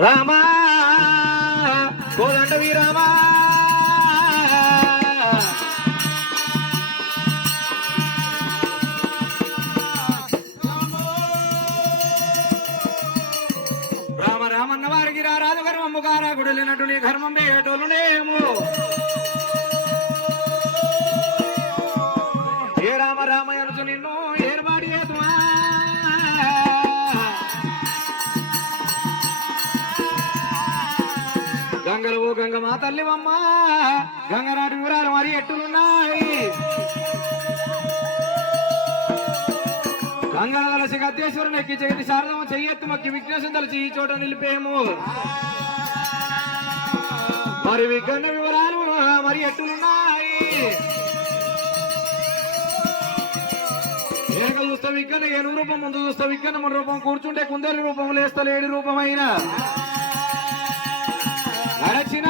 రామా కోదండ వీరామా రామ రామన్న వారికి రారాజు గర్వము కారా గుడిలినట్టు నీ ధర్మం ఏటోలునేమో ఏ రామ రామ గంగ మా తల్లివమ్మ. గంగనాటి మురాలు మరి ఎట్టులున్నాయి గంగల తలసి గద్దేశ్వరుని ఎక్కి చేతి శారదమ్మ చెయ్యెత్తు మక్కి విఘ్నేశం తలచి ఈ చోట నిలిపేము. మరి విఘ్న వివరాలు మరి ఎట్టులున్నాయి వెనక చూస్తే విఘ్న ఏను రూపం ముందు చూస్తే విఘ్న మన రూపం కూర్చుంటే కుందేలు రూపం లేస్తే లేడి రూపమైన అరచిన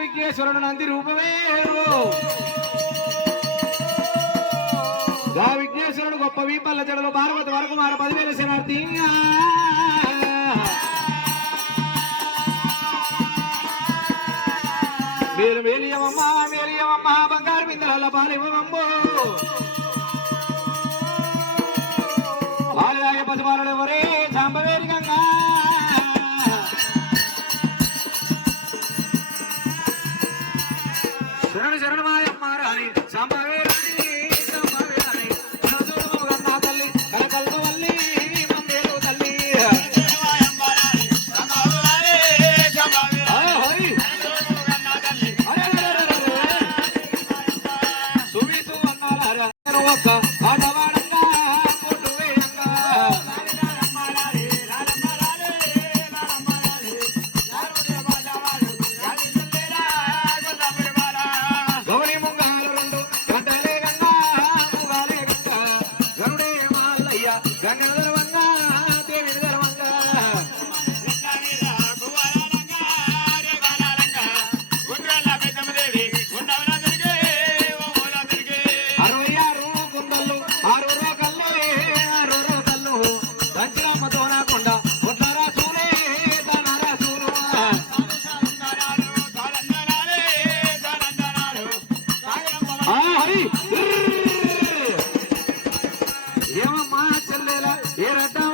విఘ్నేశ్వరుడు నంది రూపమే గా విఘ్నేశ్వరుడు గొప్ప వీపల్ల జడలు భారవతి వరకు మార పదివేల శనార్థి మేలు మేలియమమ్మా మేలియమమ్మా బంగారు బిందెల పాలివ్వమమ్మో పాలుగాయ పదివారులు ఎవరే చాంబవేరి ஏமா செல்லல இரட்டா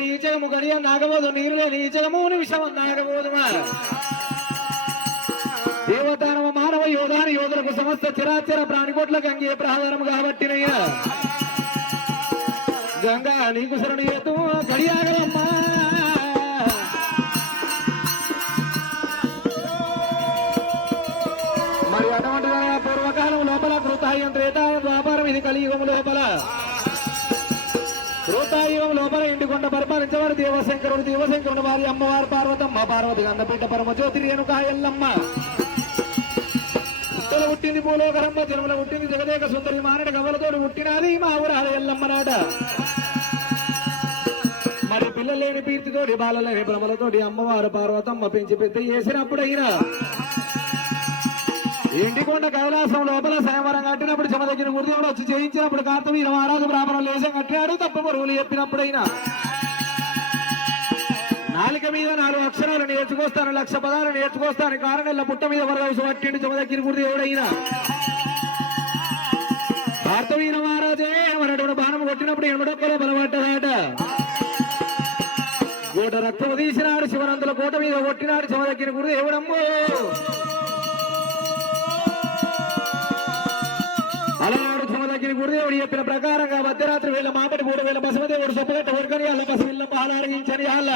గంగలే నీచగము గడియ నాగబోదు నీరులే నీచగము విషము నాగబోదుమా దేవతానవ మానవ యోధాని యోధులకు సమస్త చిరాచర ప్రాణికోట్ల గంగే ప్రహారం కాబట్టి గంగా నీకు శరణు గడియాగలమ్మా. మరి అటువంటి పూర్వకాలం లోపల కృతాయం త్రేతాయం వ్యాపారం ఇది కలియుగం లోపల. కృతాయుగం లోపల ఇంటికొండ పరిపాలించవాడు దేవశంకరుడు. దేవశంకరుడు వారి అమ్మవారు పార్వతమ్మ. పార్వతి గంధపీఠ పరమజ్యోతి రేణుక ఎల్లమ్మ. ఉట్టింది పుట్టింది భూలోకరమ్మ తిరుమల పుట్టింది జగదేక సుందరి మానడి గవలతోటి పుట్టినది మా ఊరాల ఎల్లమ్మ నాట. మరి పిల్లలేని పీర్తితోటి బాలలేని భ్రమలతోటి అమ్మవారు పార్వతమ్మ పెంచి పెద్ద చేసినప్పుడైనా ఇంటికొండ కైలాసం లోపల సాయవరం కట్టినప్పుడు చెమ దగ్గర గురుదేవుడు వచ్చి చేయించినప్పుడు కార్తవీర మహారాజు బ్రాహ్మణులు లేసం కట్టాడు తప్ప మరువులు చెప్పినప్పుడైనా. నాలుక మీద నాలుగు అక్షరాలు నేర్చుకొస్తాను లక్ష పదాలు నేర్చుకొస్తాను కారణంలో పుట్ట మీద వరదవసు పట్టిండు చెమ దగ్గర గురుదేవుడైనా. కార్తవీర మహారాజే మరటువంటి బాణం కొట్టినప్పుడు ఎనడొక్కలో బలపడ్డదాట. కోట రక్తము తీసినాడు శివనంతుల కోట మీద కొట్టినాడు చెమ దగ్గర గురుదేవుడమ్మో అలనాడు శివ దగ్గర గురుదేవుడు చెప్పిన ప్రకారంగా మధ్యరాత్రి వేళ మామిడి మూడు వేల బసమదేవుడు సొప్పగట్ట ఊరుకొని అల్ల బసమిల్ల పాలడిగించని అల్ల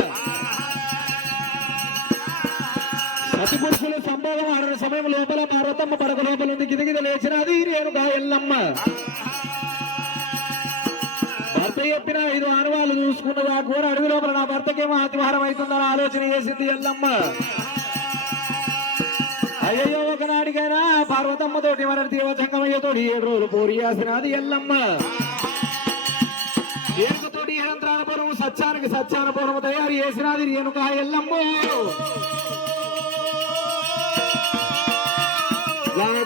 సతి పురుషులు సంభోగం ఆడిన సమయం లోపల పార్వతమ్మ పడక లోపల ఉంది గిదిగిద లేచినది నేను ఎల్లమ్మ. భర్త చెప్పిన ఐదు ఆనవాళ్ళు చూసుకున్నది ఆ కూర అడవి లోపల నా భర్తకేమో అతివారం అవుతుందని ఆలోచన చేసింది ఎల్లమ్మ. అయ్యో ఒకనాడికైనా పార్వతమ్మ తోటి మన దేవచంగమయ్యతోటి ఏడు రోజులు పోరి చేసినది ఎల్లమ్మ. ఏనుగుతోటి ఏడంత్రానపురం సత్యానికి సత్యానపురం తయారు చేసినది ఏనుక ఎల్లమ్మ.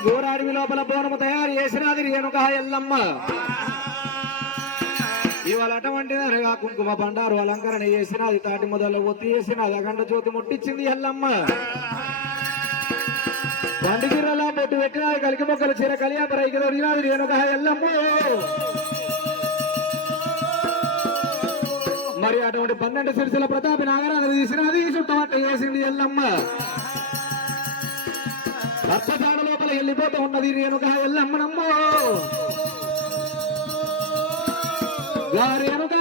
గోరాడివి లోపల బోనము తయారు చేసినది రేణుక ఎల్లమ్మ. ఇవాళ అటువంటి అనగా కుంకుమ బండారు అలంకరణ చేసినది తాటి మొదలు ఒత్తి చేసినది అగండ జ్యోతి ముట్టించింది ఎల్లమ్మ. బండిగిర్రలా పొట్టు పెట్టినది కలిగి మొక్కలు చీర కలియాపర ఇక దొరికినది రేణుక ఎల్లమ్మ. మరి అటువంటి పన్నెండు సిరిసిల ప్రతాపి నాగరాజు తీసినది చుట్టమట్ట వేసింది ఎల్లమ్మ. రక్తదాన లోపల వెళ్ళిపోతూ ఉన్నది నేను ఎల్లమ్మనమ్మ గా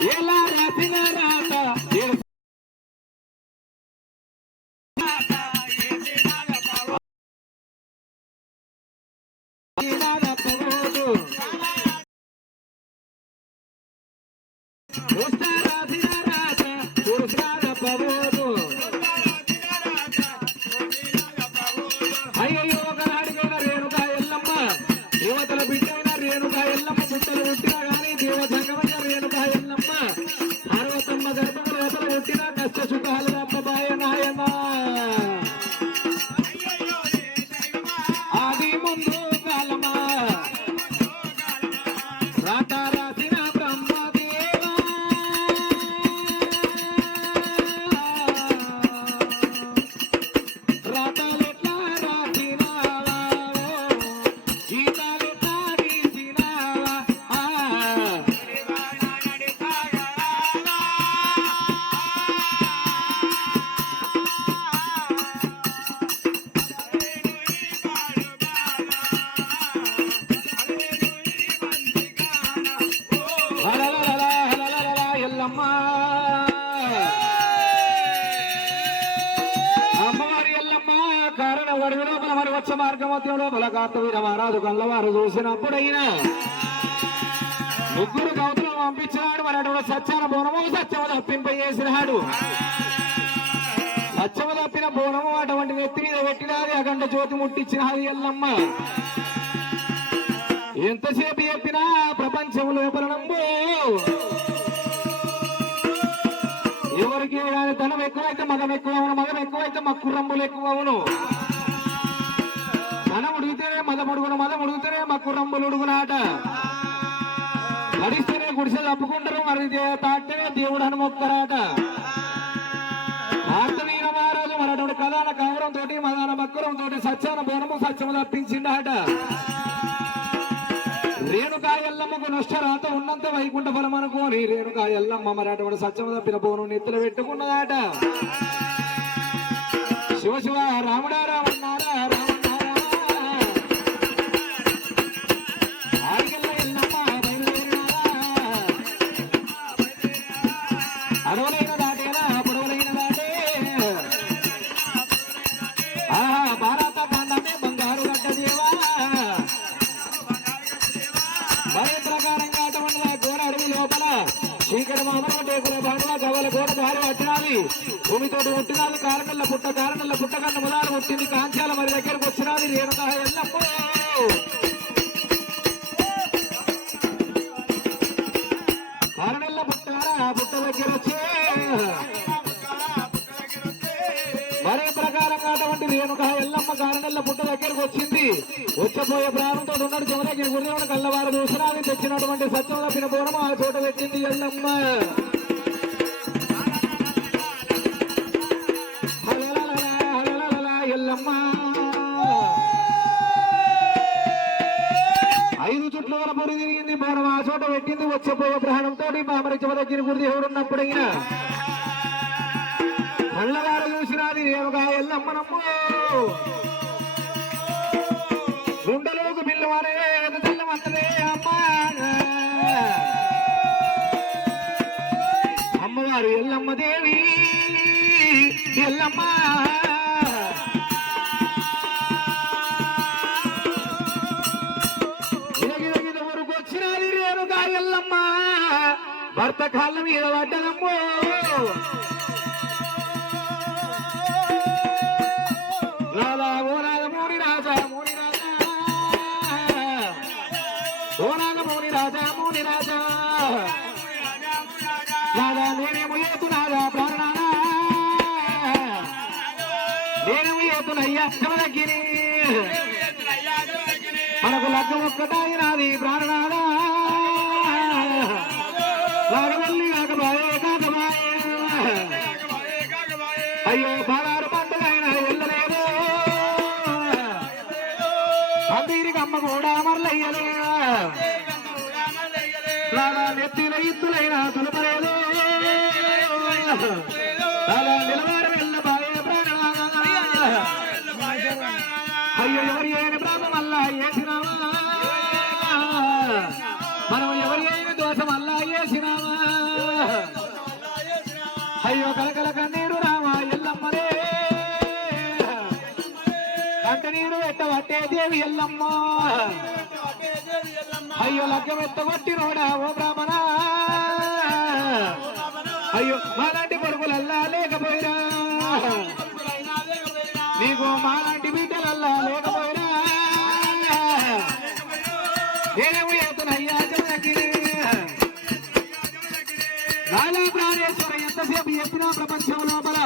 ఎలా రాసిన రాత రాసిన గర్భము లోపల పుట్టిన కష్ట సుఖాలు అమ్మ బాయ లోపల మహారాజు చూసినప్పుడైనా ముగ్గురు గౌతులు పంపించినాడు. మరి అటువంటి సత్యాన బోనము సత్యము తప్పింపజేసినాడు. సత్యము తప్పిన బోనము అటువంటి నెత్తి మీద పెట్టినది. అఖండ జ్యోతి ముట్టించినది ఎల్లమ్మ. ఎంతసేపు చెప్పినా ప్రపంచం లోపల నమ్ము ఎవరికి కానీ ధనం ఎక్కువైతే మగం ఎక్కువ అవును మగం ఎక్కువైతే మక్కు రంబులు ఎక్కువ అవును ఉడిగితేనే మదం ఉడుగుతూనే మదం ఉడిగితేనే మక్కు రంబులు ఉడుగునాట. నడిస్తేనే గుడిసె తప్పుకుంటారు మరి దే- దేవుడు అని మొక్కరాట కార్తవీర మహారాజు మరటువంటి కథాన కవరం తోటి మదాన మక్కురం తోటి సత్యాన బోనము సత్యము తప్పించిండాట. రేణుకా ఎల్లమ్మకు నష్టరాత ఉన్నంత వైకుంఠ ఫలం అనుకోని రేణుకా ఎల్లమ్మ మరి సత్యము తప్పిన బోను నెత్తులు పెట్టుకున్నదాట. శివ శివ రాముడా రామన్నారా ఇక్కడ మా అమ్మ టేకుల బండ్ల గవల గోడ దారి వచ్చినాది భూమితోటి పుట్టినాది కారణల్ల పుట్ట కారణల్ల పుట్ట కన్న వచ్చింది పుట్టింది. కాంచాల మరి దగ్గరకు వచ్చినాది రేణుక ఎల్లమ్మో కారణల్ల పుట్టారా? పుట్ట దగ్గర వచ్చే. రేణుక ఎల్లమ్మ కారణెల్ల పుట్ట దగ్గరకు వచ్చింది. వచ్చపోయే ప్రాణంతో ఉన్నాడు చెమ దగ్గర కళ్ళవారు చూసినాది తెచ్చినటువంటి సత్యం తప్పిన పూర్వం ఆ చోట పెట్టింది ఎల్లమ్మ. ఎల్లమ్మ. ఐదు చుట్ల వర పొడి తిరిగింది మనం ఆ చోట పెట్టింది వచ్చపోయే ప్రాణంతో మామరి చెమ దగ్గర మనము ఎల్లమ్మనమ్ము గుండెలోకి పిల్లవారే తెల్లమంటదే అమ్మా. అమ్మవారు ఎల్లమ్మ దేవి ఎల్లమ్మ. భర్త కాళ్ళ మీద పడ్డదమ్మో. రాధా నేనేమో ఏతు రాధా ప్రాణనాథా నేనేమో ఏతునయ్యా శివదగ్గిరి మనకు లగ్గం ఒక్కటాయి నీకు మాలాంటి బిడ్డలల్లా లేకపోయినా. నేనేమో ఎత్తునయ్యా చెవులకి రాలా ప్రాణేశ్వర ఎంతసేపు చెప్పినా ప్రపంచం లోపల.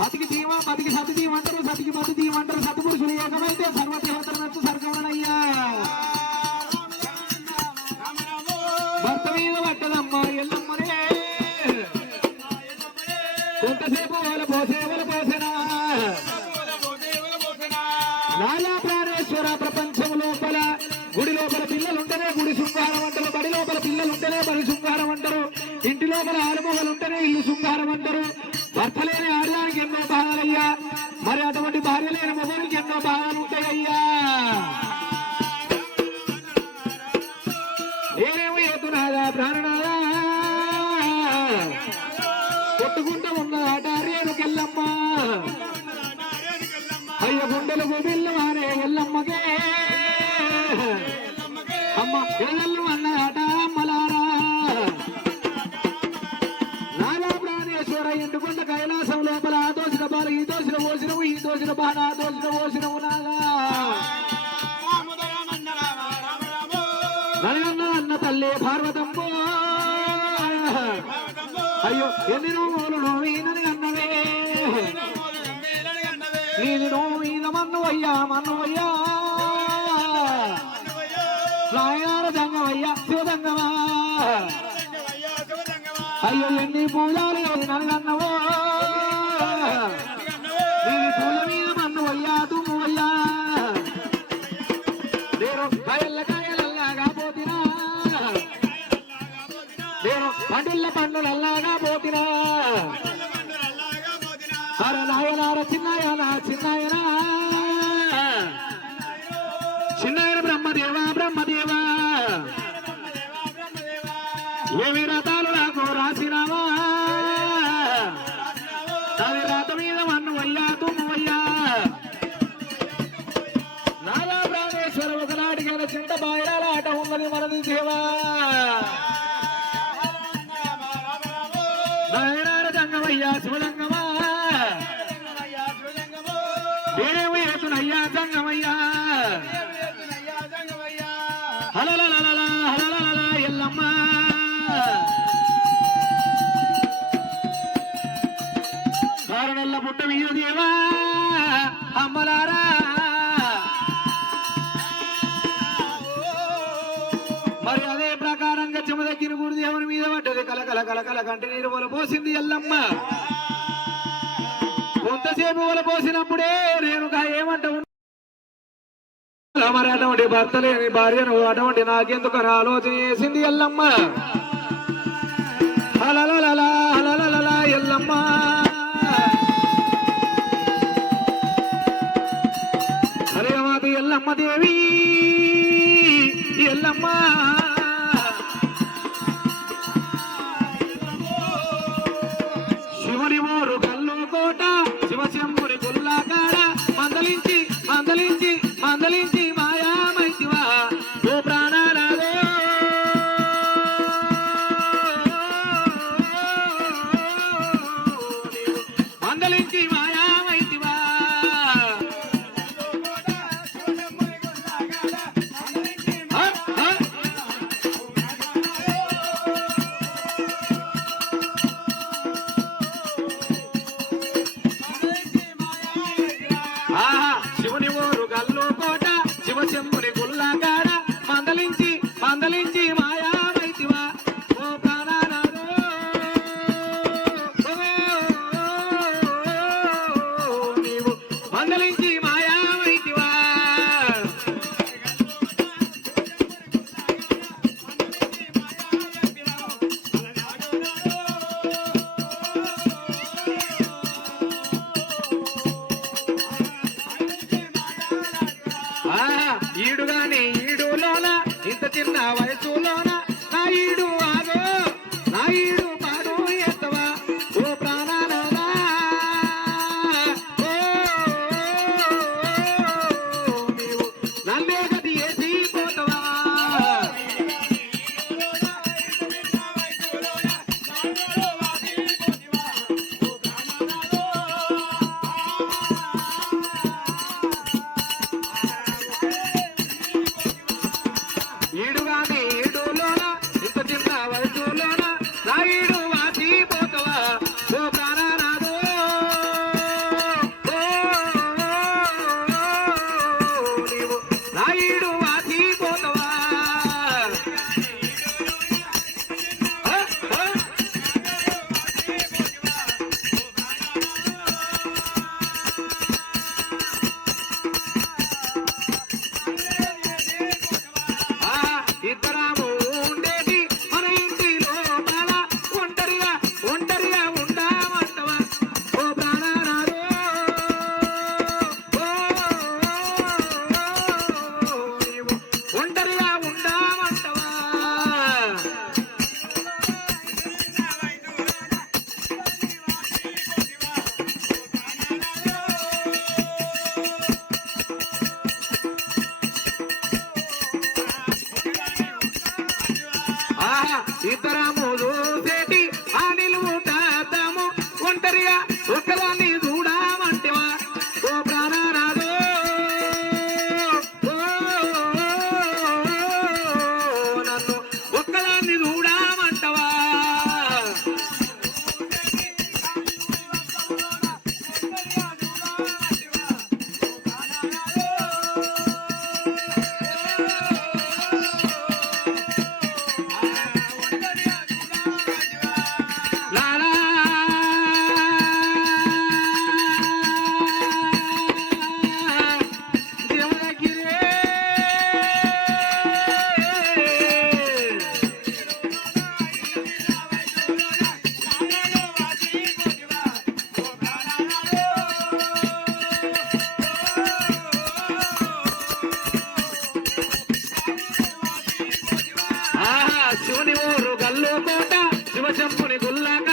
బతికి జీవ బతికి సతి జీవంటారు సతికి మతి దీవంటారు సతిపురుషులు ఏకమైతే సర్వదేవతలనొచ్చు సర్గవనయ్యా సర్గమనయ్యా రకరకాల లోపల ఉంటేనే ఇల్లు శృంగారం అంటారు. భర్త లేని ఆడడానికి ఎన్నో భాగాలయ్యా మరి అటువంటి భార్య లేని మొగనికి ఎన్నో భాగాలు ఉంటాయ్యా కలకల కంటి నీరు వలపోసింది ఎల్లమ్మ. కొంతసేపు వలపోసినప్పుడే నేను ఏమంటా మరి అటువంటి భర్త లేని భార్యను అటువంటి నాకెందుకు ఆలోచన చేసింది ఎల్లమ్మ. ఎల్లమ్మ. అరే మాది ఎల్లమ్మ దేవి ఎల్లమ్మ. I need కోట యువశంపుని గుల్లాక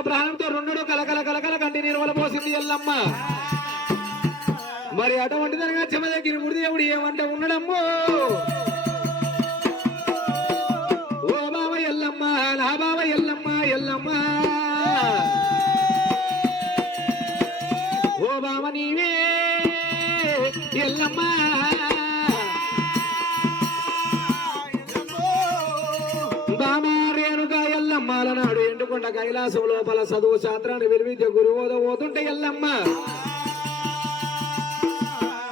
ప్రాణంతో రెండు కలకల కలకల కంటి నిర్మల పోసింది ఎల్లమ్మ. మరి అటువంటి దానిగా చెమ దగ్గర గురుదేవుడు ఏమంట ఉండడమ్మో? ఓ బావ ఎల్లమ్మ నా బావ ఎల్లమ్మ ఎల్లమ్మ. ఓ బావ నీవే ఎల్లమ్మ. ఎల్లమ్మాల నాడు ఎండుకొండ కైలాసం లోపల చదువు శాస్త్రాన్ని విలువిద్య గురువోద పోతుంటే ఎల్లమ్మ.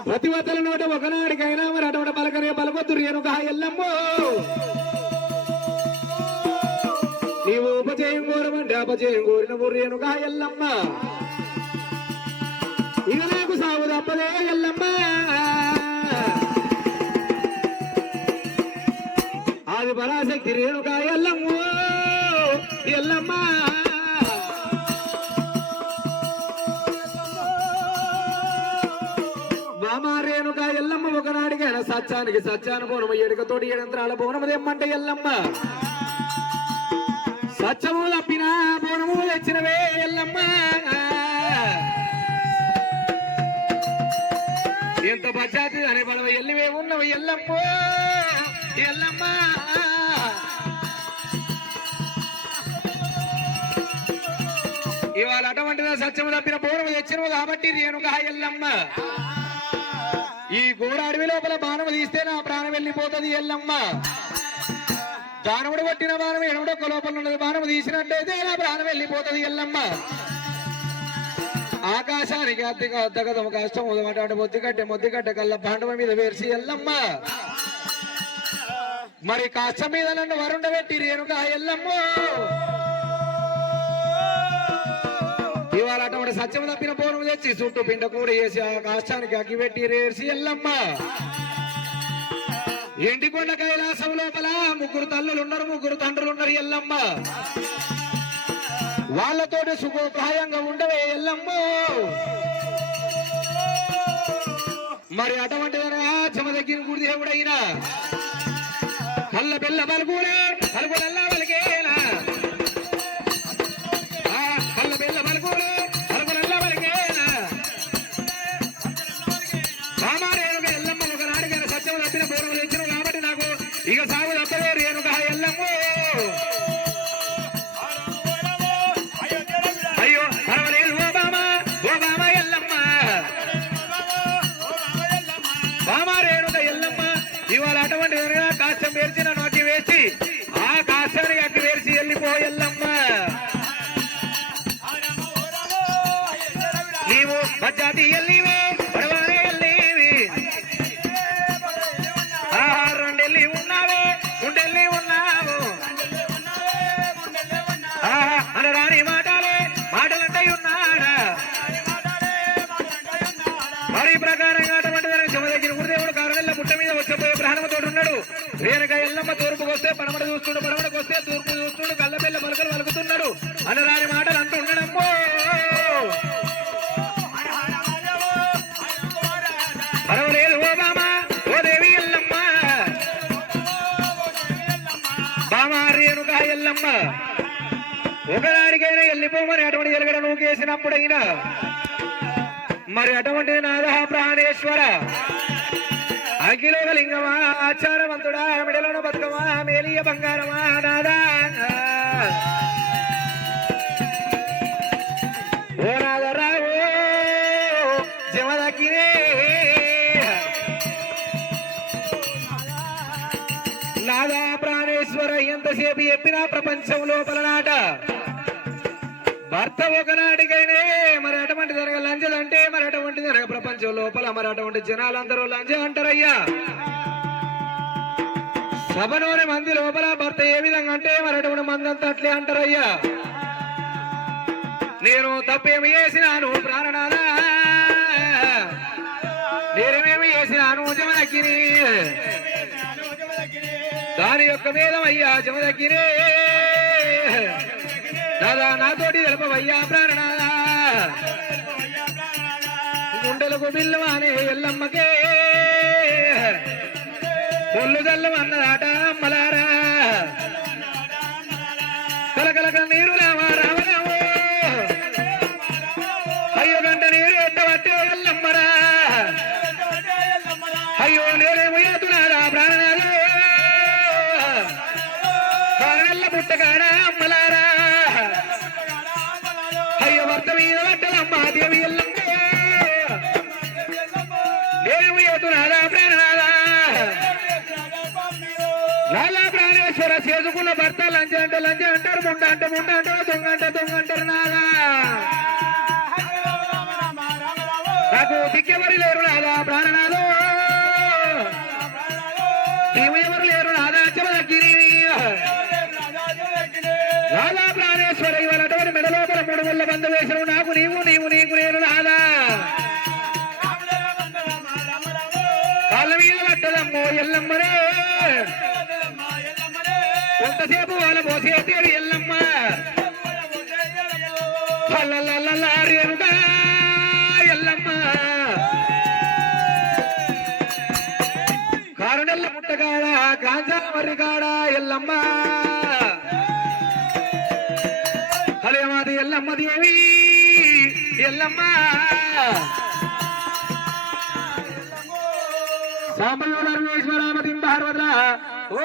ప్రతివతల నోట ఒకనాడికైనా మరి అటువంటి పలకరే పలకొద్దు రేణుగా ఎల్లమ్మో. నీవు ఉపజయం కోరమంటే అపజయం కోరిన రేణుగా ఎల్లమ్మ. ఇక నాకు సాగు తప్పదే ఎల్లమ్మ. ఆది పరాశక్తి రేణుక ఎల్లమ్మ. ఎల్లమ్మ. బామా ఎల్లమ్మ ఒకనాడికైనా సత్యానికి సత్యాను పోనమ ఎడుకతోటి ఏడంత్రాల పోనము తెమ్మంటే ఎల్లమ్మ. సత్యము తప్పిన పోనము తెచ్చినవే ఎల్లమ్మ. ఎంత పశ్చాత్తి అనే పడవ ఎల్లివే ఉన్నవి ఎల్లమ్మ. ఎల్లమ్మ. ఇవాళ అటువంటి సత్యము తప్పిన పూర్వం తెచ్చినవు కాబట్టి రేణుగా ఎల్లమ్మ. ఈ గోడ అడవి లోపల బాణం తీస్తే నా ప్రాణం వెళ్ళిపోతుంది ఎల్లమ్మ. దానముడు కొట్టిన బాణం ఎడమడొక్క లోపల ఉన్నది. బాణం తీసినట్టయితే నా ప్రాణం వెళ్ళిపోతుంది ఎల్లమ్మ. ఆకాశానికి అద్దెగా అద్దగదము కష్టం ఉదమటాడు మొద్దికట్టె మొద్దికట్టె కళ్ళ పాండవ మీద వేర్చి ఎల్లమ్మ. మరి కాస్త మీద నన్ను వరుండబెట్టి రేణుక ఎల్లమ్మ. వాళ్ళు అటువంటి సత్యం తప్పిన పూర్వం తెచ్చి చుట్టూ పిండ కూడా వేసి ఆ కాష్టానికి అగ్గిపెట్టి రేసి ఎల్లమ్మ. ఎండికొండ కైలాసం లోపల ముగ్గురు తల్లులు ఉన్నారు ముగ్గురు తండ్రులు ఉన్నారు ఎల్లమ్మ. వాళ్ళతో సుఖోపాయంగా ఉండవే ఎల్లమ్మ. మరి అటువంటి చెమ దగ్గర గుడి దేవుడైనా. కళ్ళ పిల్ల పలుకులే పలుకులల్లా పలికేనా అటువంటి రేణుక ఎల్లమ్మ వెళ్ళిపోమని అటువంటి ఎలుగడ నూకేసినప్పుడైనా మరి అటువంటి నాద ప్రాణేశ్వర అఖిలోక లింగమా ఆచారవంతుడా మిడలను బతుకమా మేలియ బంగారమా నాదా? ఎంతసేపు చెప్పినా ప్రపంచం లోపల నాట. భర్త ఒకనాటికైనా మరి అటువంటి జరగ లంచదంటే మరి అటువంటి జరగ ప్రపంచం లోపల మరి అటువంటి జనాలందరూ లంచ అంటారయ్యా. సభలోని మంది లోపల భర్త ఏ విధంగా అంటే మరి అటువంటి మంది అంతా అట్లే అంటారయ్యా. నేను తప్పేమి చేసినాను ప్రాణనాథా? నేనేమి చేసినాను జమదక్కిని దాని యొక్క వేదమయ్యా జమదక్కినే దాదా నాతోటి తెలపవయ్యా ప్రాణనాథా. గుండెలకు బిల్లు అనే ఎల్లమ్మకే. ఒళ్ళు జల్లు అమ్మలారా. కలకలక నీరు రావా చేసుకున్న భర్త లంచ అంటే లంచ అంటారు ముండ అంటే ముండ అంటారు దొంగ అంటే దొంగ అంటారు నాదా నాకు దిక్కెవరు లేరు నాదా. ప్రాణనాథం నీవు ఎవరు లేరు నాదా చెమదగ్గిరి రాధా ప్రాణేశ్వర ఇవాళ అటువంటి మెడ మూడు వల్ల బంధు వేసిన ఎంతసేపు వాళ్ళ పోసేది ఎల్లమ్మ? లల్లలల్లలా రేణుకా ఎల్లమ్మ. కారునెల్ల ముట్టగాడ కాంచామర్రి కాడ ఎల్లమ్మ. హలేమాది ఎల్లమ్మ దేవి ఎల్లమ్మ. సాంబయోధర్మేశ్వరామతిం భార్వత ఓ